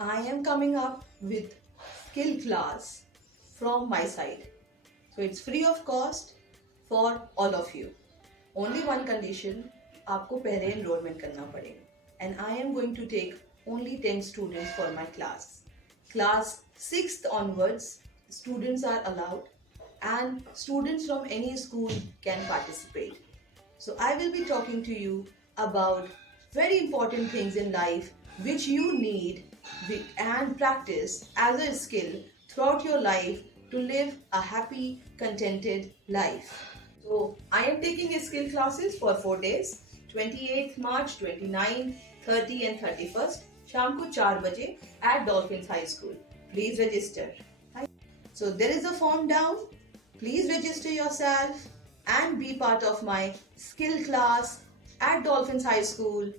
I am coming up with skill class from my side. So it's free of cost for all of you. Only one condition, आपको पहले enrollment करना पड़ेगा. And I am going to take only 10 students for my class. Class 6th onwards, students are allowed and students from any school can participate. So I will be talking to you about very important things in life which you need and practice as a skill throughout your life to live a happy, contented life. So I am taking skill classes for 4 days, 28th March, 29th, 30 and 31st, शाम को 4 बजे at Dolphins High School. Please register. So there is a form down. Please register yourself and be part of my skill class at Dolphins High School.